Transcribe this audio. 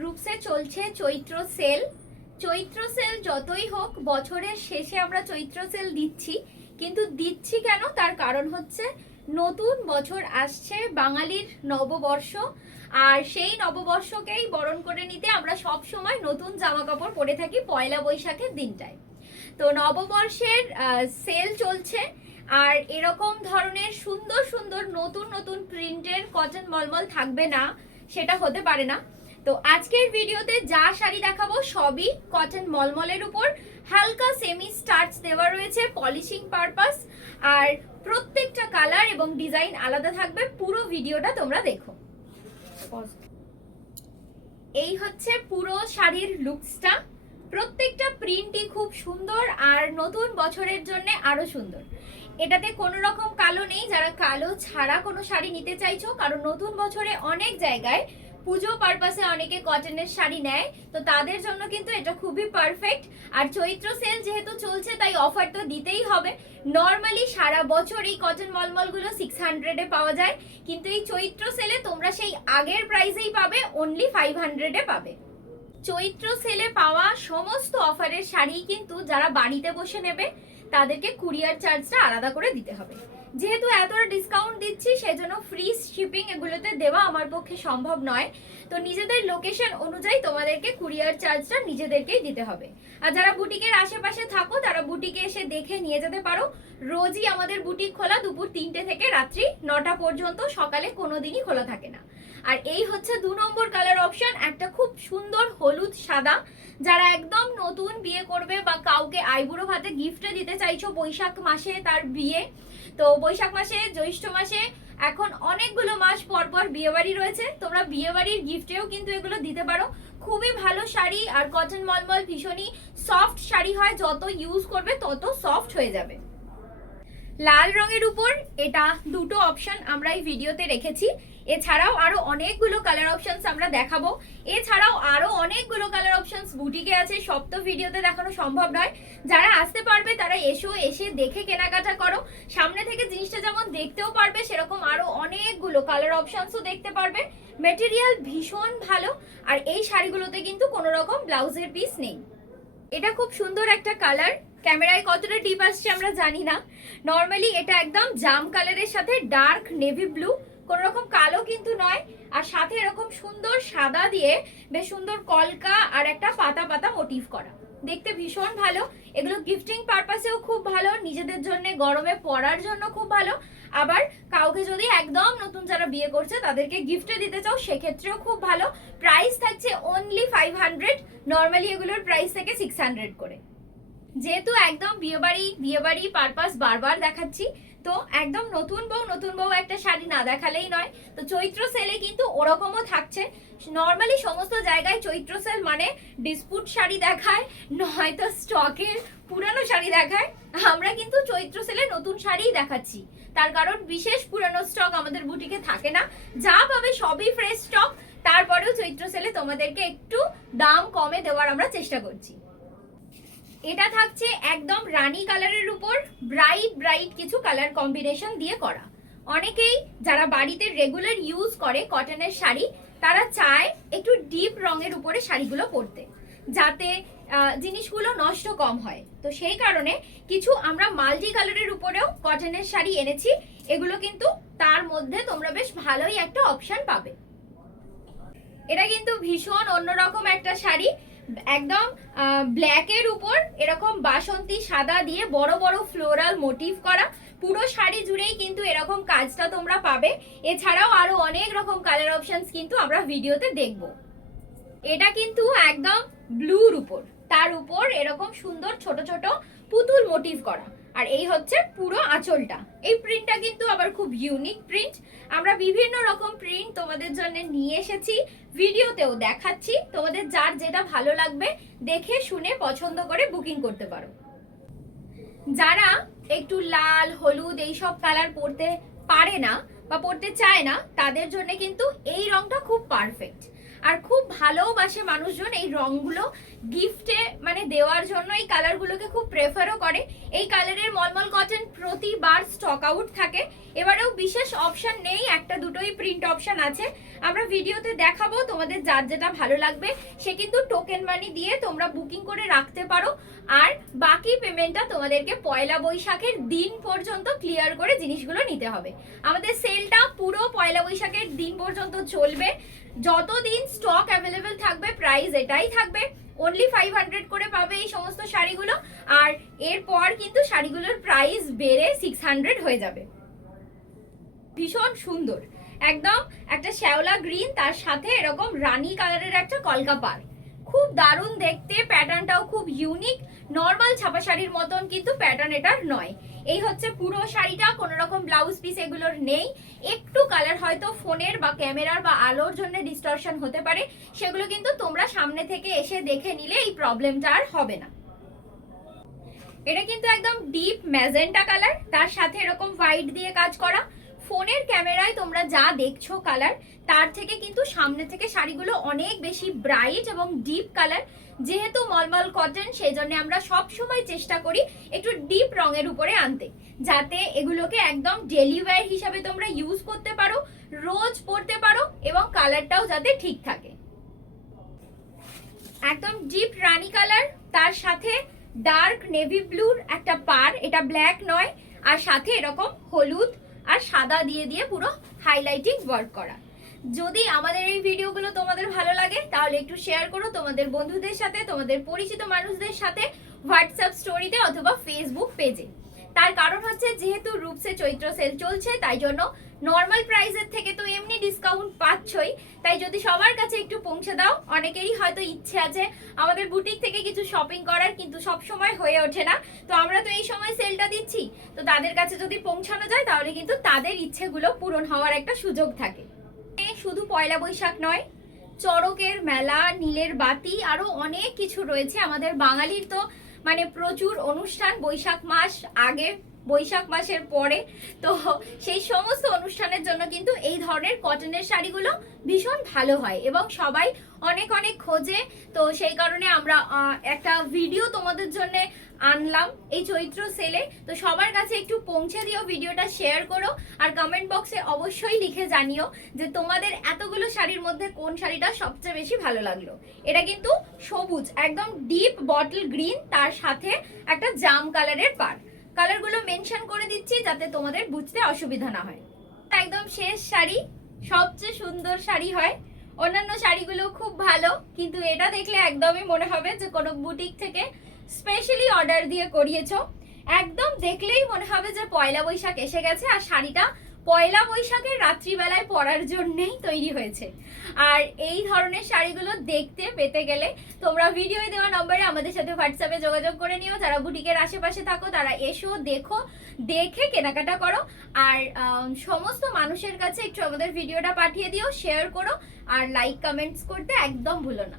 রূপসে চলছে চৈত্র সেল। চৈত্র সেল যতই হোক, বছরের শেষে আমরা চৈত্র সেল দিচ্ছি, কিন্তু দিচ্ছি কেন তার কারণ হচ্ছে নতুন বছর আসছে, বাঙালির নববর্ষ। আর সেই নববর্ষকেই বরণ করে নিতে আমরা সব সময় নতুন জামা কাপড় পরে থাকি পয়লা বৈশাখের দিনটায়। তো নববর্ষের সেল চলছে, আর এরকম ধরনের সুন্দর সুন্দর নতুন নতুন প্রিন্টের কটন মলমল থাকবে না সেটা হতে পারে না। তো আজকের ভিডিওতে যা শাড়ি দেখাবো সবই কটন মলমলের উপর, হালকা সেমি স্টার্চ দেওয়া রয়েছে পলিশিং পারপাস, আর প্রত্যেকটা কালার এবং ডিজাইন আলাদা থাকবে। পুরো ভিডিওটা তোমরা দেখো। এই হচ্ছে পুরো শাড়ির লুকসটা। প্রত্যেকটা প্রিন্টই খুব সুন্দর, আর নতুন বছরের জন্য আরো সুন্দর। এটাতে কোনো রকম কালো নেই, যারা কালো ছাড়া কোনো শাড়ি নিতে চাইছো, কারণ নতুন বছরে অনেক জায়গায় পুজো পারপাসে অনেকে কটনের শাড়ি নেয়, তো তাদের জন্য কিন্তু এটা খুবই পারফেক্ট। আর চৈত্র সেল যেহেতু চলছে তাই অফার তো দিতেই হবে। নর্মালি সারা বছর এই কটন মলমলগুলো 600-এ পাওয়া যায়, কিন্তু এই চৈত্র সেলে তোমরা সেই আগের প্রাইসেই পাবে, অনলি 500-এ পাবে। চৈত্র সেলে পাওয়া সমস্ত অফারের শাড়ি কিন্তু যারা বাড়িতে বসে নেবে তাদেরকে কুরিয়ার চার্জটা আলাদা করে দিতে হবে। যেহেতু এতটা ডিসকাউন্ট দিচ্ছি সেজন্য ফ্রি শিপিং এগুলোতে দেওয়া আমার পক্ষে সম্ভব নয়, তো নিজেদের লোকেশন অনুযায়ী তোমাদেরকে কুরিয়ার চার্জটা নিজেদেরকেই দিতে হবে। আর যারা বুটিকের আশেপাশে থাকো তারা বুটিকে এসে দেখে নিয়ে যেতে পারো। রোজই আমাদের বুটিক খোলা, দুপুর 3টে থেকে রাত্রি 9টা পর্যন্ত, সকালে কোনোদিনই খোলা থাকে না। আর এই হচ্ছে 2 নম্বর কালার অপশন, একটা খুব সুন্দর হলুদ সাদা। যারা একদম নতুন বিয়ে করবে বা কাউকে আইবুড়ো ভাতে গিফটে দিতে চাইছো বৈশাখ মাসে তার বিয়ে, তো বৈশাখ মাসে, জ্যৈষ্ঠ মাসে, এখন অনেকগুলো মাস পর পর বিয়ে বাড়ি রয়েছে, তোমরা বিয়ে বাড়ির গিফটেও কিন্তু এগুলো দিতে পারো। খুবই ভালো শাড়ি, আর কটন মলমল ভীষণই সফট শাড়ি হয়, যত ইউজ করবে তত সফট হয়ে যাবে। লাল রঙের উপর এটা দুটো অপশন আমরা এই ভিডিওতে রেখেছি। এছাড়াও আরো অনেকগুলো কালার অপশনস আমরা দেখাবো। এছাড়াও আরো অনেকগুলো কালার অপশনস বুটিকে আছে, সব তো ভিডিওতে দেখানো সম্ভব নয়। যারা আসতে পারবে তারা এসে দেখে কেনাকাটা করো। সামনে থেকে জিনিসটা যেমন দেখতেও পারবে, সেরকম আরো অনেকগুলো কালার অপশনসও দেখতে পারবে। মেটেরিয়াল ভীষণ ভালো, আর এই শাড়িগুলোতে কিন্তু কোনো রকম ব্লাউজের পিস নেই। এটা খুব সুন্দর একটা কালার, ক্যামেরায় কতটা ডিপ আসছে আমরা জানি না। নর্মালি এটা একদম জাম কালারের সাথে ডার্ক নেভি ব্লু, কোন রকম কালো কিন্তু নয়, আর সাথে এরকম সুন্দর সাদা দিয়ে বেশ সুন্দর কলকা আর একটা পাতা পাতা মোটিভ করা, দেখতে ভীষণ ভালো। এগুলো গিফটিং পারপাসেও খুব ভালো, নিজেদের জন্য গরমে পরার জন্য খুব ভালো। আবার কাউকে যদি একদম নতুন যারা বিয়ে করছে তাদেরকে গিফটে দিতে চাও সেক্ষেত্রেও খুব ভালো। প্রাইস থাকছে অনলি 500, নর্মালি এগুলোর প্রাইস থাকে 600 করে। যেহেতু একদম বিয়েবাড়ি পারপাস বারবার দেখাচ্ছি, তো একদম নতুন বউ একটা শাড়ি না দেখালেই নয়। তো চৈত্র সেলে কিন্তু ওরকমও থাকছে। নর্মালি সমস্ত জায়গায় চৈত্র সেল মানে ডিসপুট শাড়ি দেখায়, নয়তো স্টকের পুরানো শাড়ি দেখায়। আমরা কিন্তু চৈত্র সেলে নতুন শাড়িই দেখাচ্ছি, তার কারণ বিশেষ পুরানো স্টক আমাদের বুটিকে থাকে না, যা পাবে সবই ফ্রেশ স্টক। তারপরেও চৈত্র সেলে তোমাদেরকে একটু দাম কমে দেওয়ার আমরা চেষ্টা করছি। এটা থাকছে একদম রানী কালারের উপর ব্রাইট কিছু কালার কম্বিনেশন দিয়ে করা। অনেকেই যারা বাড়িতে রেগুলার ইউজ করে কটনের শাড়ি, তারা চায় একটু ডিপ রঙের উপরে শাড়িগুলো পরতে, যাতে জিনিসগুলো নষ্ট কম হয়। তো সেই কারণে কিছু আমরা মাল্টি কালারের উপরেও কটনের শাড়ি এনেছি। এগুলো কিন্তু তার মধ্যে তোমরা বেশ ভালোই একটা অপশন পাবে। এটা কিন্তু ভীষণ অন্যরকম একটা শাড়ি, একদম ব্ল্যাকের উপর এরকম বাসন্তী সাদা দিয়ে বড় বড় ফ্লোরাল মোটিভ করা। পুরো শাড়ি জুড়েই কিন্তু এরকম কাজটা তোমরা পাবে। এছাড়াও আরো অনেক রকম কালার অপশনস কিন্তু আমরা ভিডিওতে দেখব। এটা কিন্তু একদম ব্লুর উপর, তার উপর এরকম সুন্দর ছোট ছোট পুতুল মোটিভ করা, আর এই হচ্ছে পুরো আঁচলটা। এই প্রিন্টটা কিন্তু আবার খুব ইউনিক প্রিন্ট। আমরা বিভিন্ন রকম প্রিন্ট তোমাদের জন্য নিয়ে এসেছি, ভিডিওতেও দেখাচ্ছি। তোমাদের যার যেটা ভালো লাগবে দেখে শুনে পছন্দ করে বুকিং করতে পারো। যারা একটু লাল হলুদ এইসব কালার পরতে পারে না বা পরতে চায় না, তাদের জন্য কিন্তু এই রংটা খুব পারফেক্ট। আর খুব ভালোবাসে মানুষজন এই রংগুলো, গিফটে মানে দেওয়ার জন্য এই কালারগুলোকে খুব প্রেফারও করে। এই কালারের মলমল কটন প্রতিবার স্টক আউট থাকে। এবারেও বিশেষ অপশন নেই, একটা দুটোই প্রিন্ট অপশন আছে। আমরা ভিডিওতে দেখাবো, তোমাদের যার যেটা ভালো লাগবে সে কিন্তু টোকেন মানি দিয়ে তোমরা বুকিং করে রাখতে পারো। আর বাকি পেমেন্টটা তোমাদেরকে পয়লা বৈশাখের দিন পর্যন্ত ক্লিয়ার করে জিনিসগুলো নিতে হবে। আমাদের সেলটা পুরো পয়লা বৈশাখের দিন পর্যন্ত চলবে। যতদিন স্টক অ্যাভেলেবেল থাকবে প্রাইস এটাই থাকবে, অনলি 500 করে পাবে এই সমস্ত শাড়িগুলো। আর এরপর কিন্তু শাড়িগুলোর প্রাইস বেড়ে 600 হয়ে যাবে। ভীষণ সুন্দর, একদম একটা শ্যাওলা গ্রিন, তার সাথে এরকম রানী কালারের একটা কলকা পাড়, খুব দারুণ দেখতে। প্যাটার্নটাও খুব ইউনিক, নর্মাল ছাপা শাড়ির মতন কিন্তু প্যাটার্ন এটার নয়। এই হচ্ছে পুরো শাড়িটা, কোনো রকম ব্লাউজ পিস এগুলোর নেই। একটু কালার হয়তো ফোনের বা ক্যামেরার বা আলোর জন্য ডিস্টরশন হতে পারে, সেগুলো কিন্তু তোমরা সামনে থেকে এসে দেখে নিলে এই প্রবলেমটা আর হবে না। এটা কিন্তু একদম ডিপ ম্যাজেন্টা কালার, তার সাথে এরকম হোয়াইট দিয়ে কাজ করা। ফোনের ক্যামেরায় তোমরা যা দেখছো কালার, তার থেকে কিন্তু সামনে থেকে শাড়িগুলো অনেক বেশি ব্রাইট এবং ডিপ কালার। যেহেতু মলমল কটন, সেই জন্য আমরা সব সময় চেষ্টা করি একটু ডিপ রঙের উপরে আনতে, যাতে এগুলোকে একদম ডেলি ওয়্যার হিসাবে তোমরা ইউজ করতে পারো, রোজ পরতে পারো, এবং কালারটাও যাতে ঠিক থাকে। একদম ডিপ রানী কালার, তার সাথে ডার্ক নেভি ব্লুর একটা পাড়, এটা ব্ল্যাক নয়, আর সাথে এরকম হলুদ আর সাদা দিয়ে দিয়ে পুরো হাইলাইটিং ওয়ার্ক করা। যদি আমাদের এই ভিডিওগুলো তোমাদের ভালো লাগে তাহলে একটু শেয়ার করো তোমাদের বন্ধুদের সাথে, তোমাদের পরিচিত মানুষদের সাথে, হোয়াটসঅ্যাপ স্টোরিতে অথবা ফেসবুক পেজে। তার কারণ হচ্ছে যেহেতু রূপসে চৈত্র সেল চলছে, তাই জন্য নর্মাল প্রাইসের থেকে তো এমনি ডিসকাউন্ট পাচ্ছই, তাই যদি সবার কাছে একটু পৌঁছে দাও। অনেকেরই হয়তো ইচ্ছে আছে আমাদের বুটিক থেকে কিছু শপিং করার, কিন্তু সব সময় হয়ে ওঠে না। তো আমরা তো এই সময় সেলটা দিচ্ছি, তো তাদের কাছে যদি পৌঁছানো যায় তাহলে কিন্তু তাদের ইচ্ছেগুলো পূরণ হওয়ার একটা সুযোগ থাকে। শুধু পয়লা বৈশাখ নয়, চড়কের মেলা, নীলের বাতি, আরো অনেক কিছু রয়েছে। আমাদের বাঙালির তো মানে প্রচুর অনুষ্ঠান, বৈশাখ মাস আগে, বৈশাখ মাসের পরে, তো সেই সমস্ত অনুষ্ঠানের জন্য কিন্তু এই ধরনের কটনের শাড়িগুলো ভীষণ ভালো হয় এবং সবাই অনেক অনেক খোঁজে। তো সেই কারণে আমরা একটা ভিডিও তোমাদের জন্য আনলাম এই চৈত্র সেলে। তো সবার কাছে একটু পৌঁছে দিও, ভিডিওটা শেয়ার করো, আর কমেন্ট বক্সে অবশ্যই লিখে জানিও যে তোমাদের এতগুলো শাড়ির মধ্যে কোন শাড়িটা সবচেয়ে বেশি ভালো লাগলো। এটা কিন্তু সবুজ, একদম ডিপ বটল গ্রিন, তার সাথে একটা জাম কালারের পাড়। কালারগুলো মেনশন করে দিচ্ছি যাতে তোমাদের বুঝতে অসুবিধা না হয়। একদম শেষ শাড়ি, সবচেয়ে সুন্দর শাড়ি হয়। অন্যান্য শাড়িগুলো খুব ভালো, কিন্তু এটা দেখলে একদমই মনে হবে যে কোনো বুটিক থেকে স্পেশালি অর্ডার দিয়ে করিয়েছো। একদম দেখলেই মনে হবে যে পয়লা বৈশাখ এসে গেছে, আর শাড়িটা পয়লা বৈশাখের রাত্রিবেলায় পরার জন্যই তৈরি হয়েছে। আর এই ধরনের শাড়িগুলো দেখতে পেতে গেলে তোমরা ভিডিওয় দেওয়া নম্বরে আমাদের সাথে হোয়াটসঅ্যাপে যোগাযোগ করে নিও। যারা বুটিকের আশেপাশে থাকো তারা এসো, দেখো, দেখে কেনাকাটা করো। আর সমস্ত মানুষের কাছে একটু আমাদের ভিডিওটা পাঠিয়ে দিও, শেয়ার করো, আর লাইক কমেন্টস করতে একদম ভুলো না।